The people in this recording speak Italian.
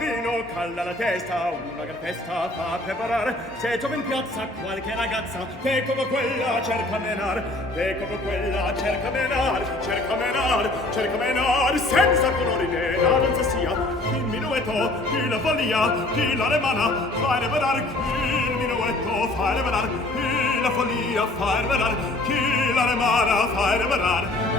vino calla la testa, una gran festa fa preparar. Se trova in piazza qualche ragazza che come quella cerca menar, che come quella cerca menar, cerca menar, cerca menar, senza colori né la danza sia, il minuetto, chi la follia, chi la remana, fa revelar, chi il minuetto fa revelar, chi la follia fa revelar, chi la remana fa revelar.